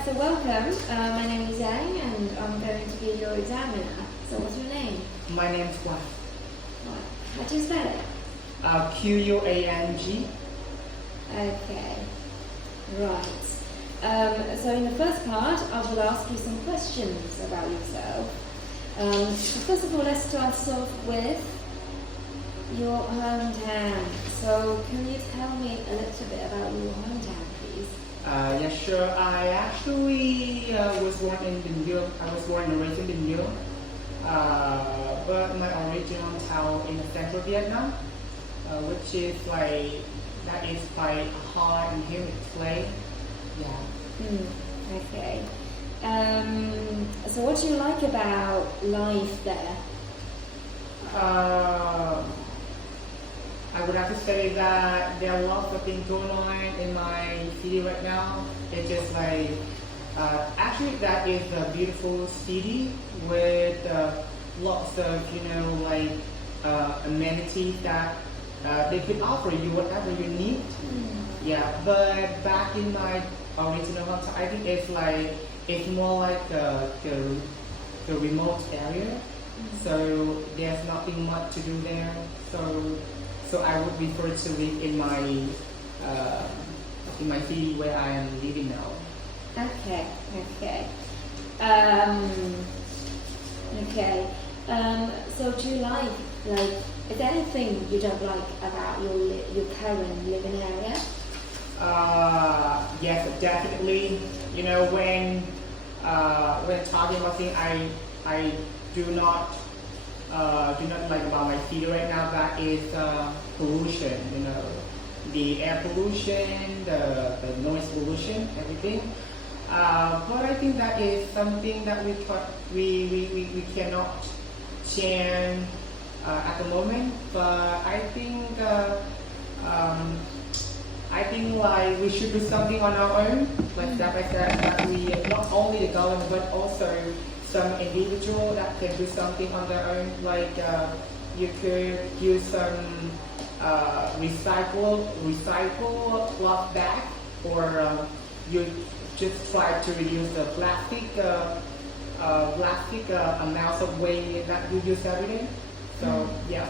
Right, so welcome. My name is Yang and I'm going to be your examiner. So what's your name? My name's Quang. Right. How do you spell it? Quang. Okay. Right. So in the first part, I will ask you some questions about yourself. First of all, let's start off with your hometown. So can you tell me a little bit about your hometown, please? Yeah, sure. I actually was born in Bình Dương. I was born and raised in Bình Dương. But my original town in central Vietnam, which is like, that is quite hard and humid place. Yeah. Okay. So what do you like about life there? I would have to say that there are lots of things going on in my city right now. It's just like, actually that is a beautiful city with lots of, like amenities that they could offer you whatever you need. Yeah, but back in my original hometown, I think it's more like the remote area. So there's nothing much to do there. So I would prefer to live in my city where I am living now. Okay. So do you like, is there anything you don't like about your current living area? Yes, definitely. When talking about things I do not like about my city right now, that is pollution, the air pollution, the noise pollution, everything. But I think that is something that we cannot change at the moment. But I think like we should do something on our own, like that I said, that we not only the government but also some individual that can do something on their own, like you could use some recycle cloth bag, or you just try to reduce the plastic amounts of waste that we use every day. So yeah.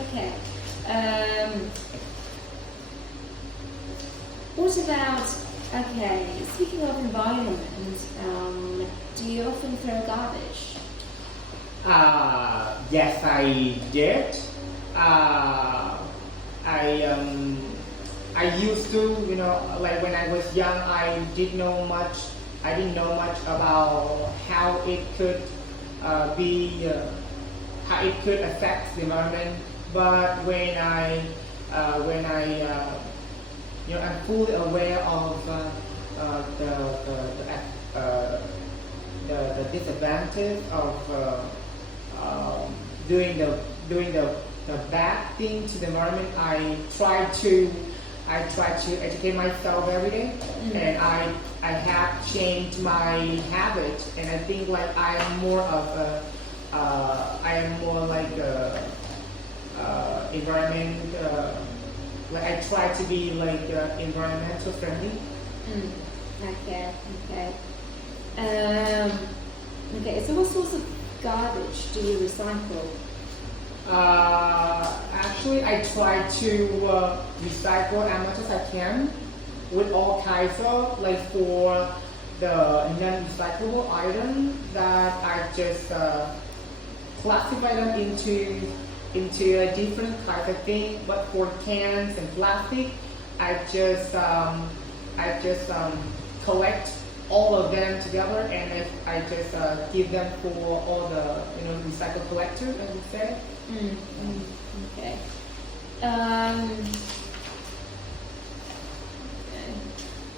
Okay. What about, speaking of environment, do you often throw garbage? Yes, I did. I used to, like when I was young, I didn't know much about how it could how it could affect the environment. But when I'm fully aware of the disadvantage of doing the bad thing to the environment. I try to educate myself every day, and I have changed my habit, and I think like I am more like environment. Like I try to be like environmental friendly. Okay. So what sorts of garbage do you recycle? Actually, I try to recycle as much as I can with all kinds of, like for the non-recyclable items that I just classify them into a different type of thing. But for cans and plastic, I just collect all of them together, and I just give them for all the recycle collectors, I would say. Okay.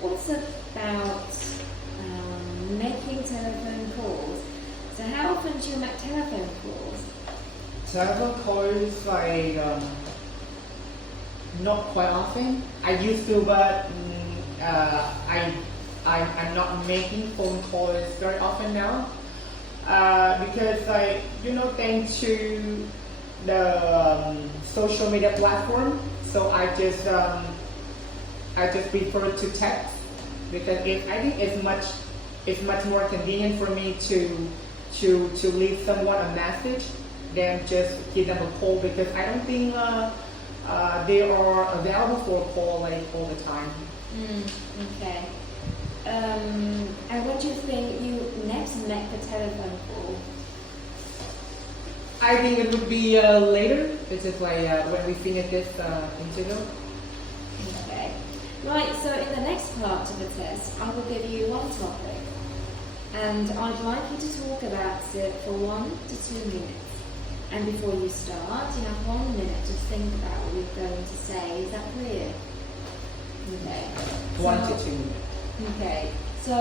What's about making telephone calls? So how often do you make telephone calls? Telephone calls, like not quite often. I used to, but I'm not making phone calls very often now, because thanks to social media platform. So I just prefer to text because I think it's much more convenient for me to leave someone a message than just give them a call because I don't think they are available for a call like all the time. Okay. And what do you think you next make the telephone call? I think it would be later. It's just like when we finish this interview. Okay. Right, so in the next part of the test, I will give you one topic. And I'd like you to talk about it for 1 to 2 minutes. And before you start, you have 1 minute to think about what you're going to say. Is that clear? Okay. 1 to 2 minutes. Okay. So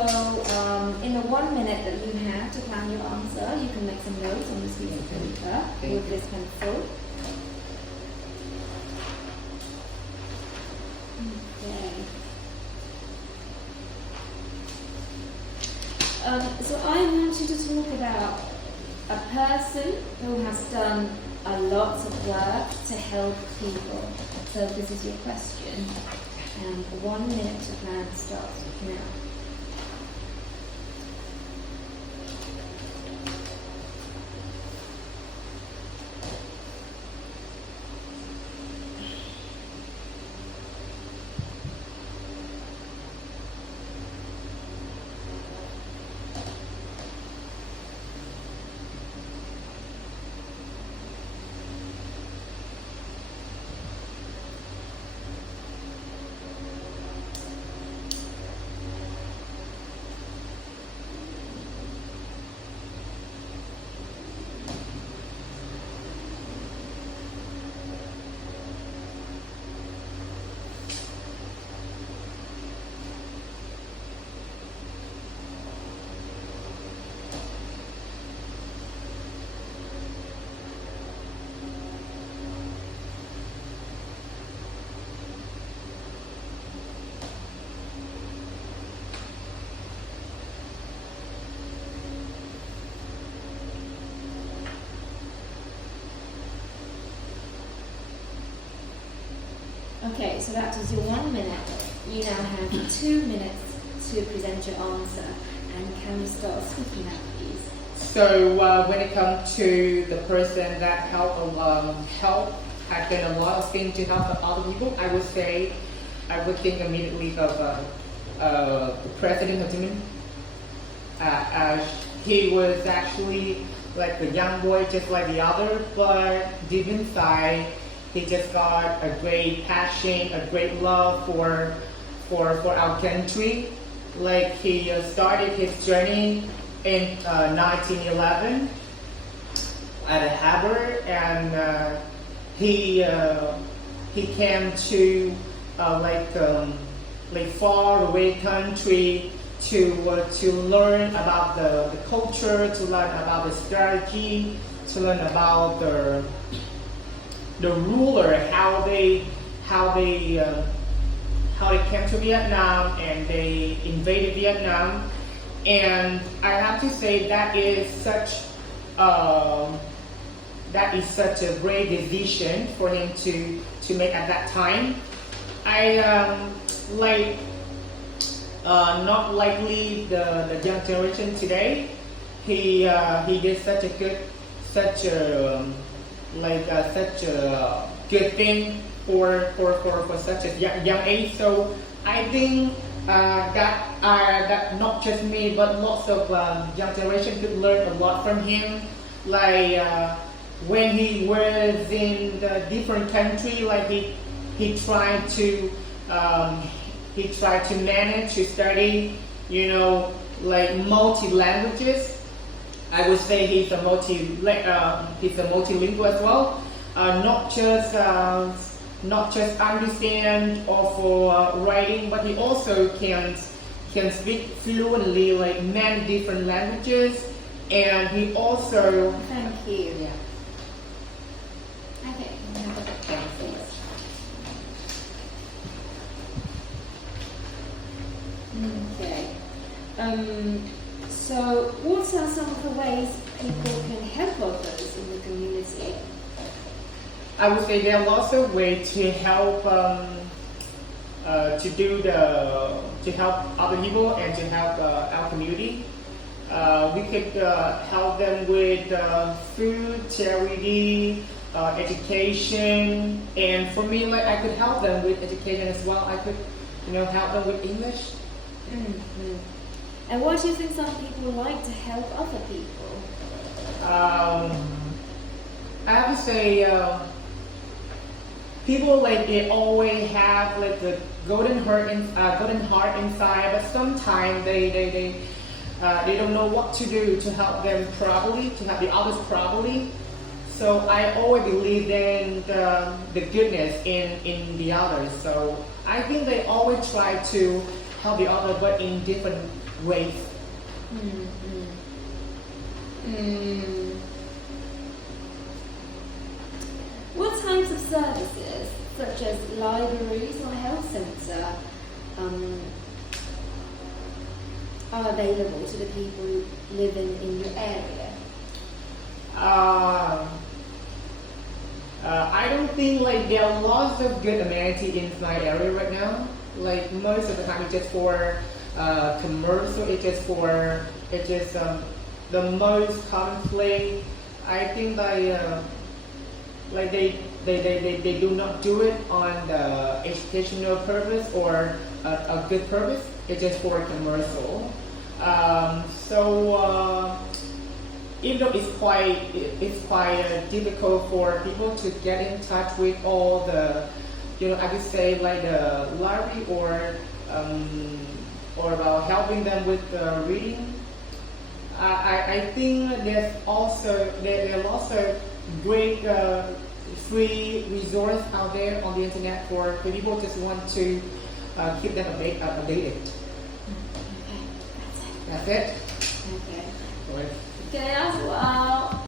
in the 1 minute that you have to plan your answer, you can make some notes on this piece of paper with this pencil. Okay. So I want you to talk about a person who has done a lot of work to help people. So this is your question. And 1 minute to plan starts now. Okay, so that was your 1 minute. You now have 2 minutes to present your answer. And can you start speaking now, please? So when it comes to the person that has done a lot of things to help other people, I would think immediately of President Ho Chi Minh. He was actually like a young boy just like the other, but deep inside he just got a great passion, a great love for our country. Like he started his journey in 1911 at Harvard, and he came to like far away country to learn about the culture, to learn about the strategy, to learn about the ruler, how they came to Vietnam and they invaded Vietnam. And I have to say that is such a great decision for him to make at that time. Not likely the young generation today. He did such a good thing for such a young age. So I think that not just me but lots of young generation could learn a lot from him. Like when he was in the different country, like he tried to manage to study, like multi languages. I would say he's a multilingual as well. Not just understand or writing, but he also can speak fluently like many different languages, and he also. Thank you. Yeah. Okay. Okay. So, what are some of the ways people can help others in the community? I would say there are lots of ways to help to help other people and to help our community. We could help them with food, charity, education, and for me, like I could help them with education as well. I could, help them with English. Mm-hmm. And why do you think some people like to help other people? I have to say, people like they always have like the golden heart inside, but sometimes they don't know what to do to help them properly, to help the others properly. So I always believe in the goodness in the others. So I think they always try to help the other, but in different ways. Mm-hmm. Mm. What types of services, such as libraries or health centre, are available to the people living in your area? I don't think like there are lots of good amenity in my area right now. Like most of the time, it's just for commercial. It's just the most common place. I think like they do not do it on the educational purpose or a good purpose. It's just for commercial. Even though it's quite difficult for people to get in touch with all the, I would say like the library or about helping them with reading. I think there are also great free resource out there on the internet for people who just want to keep them updated. Okay, That's it. okay. Right. Okay, as well.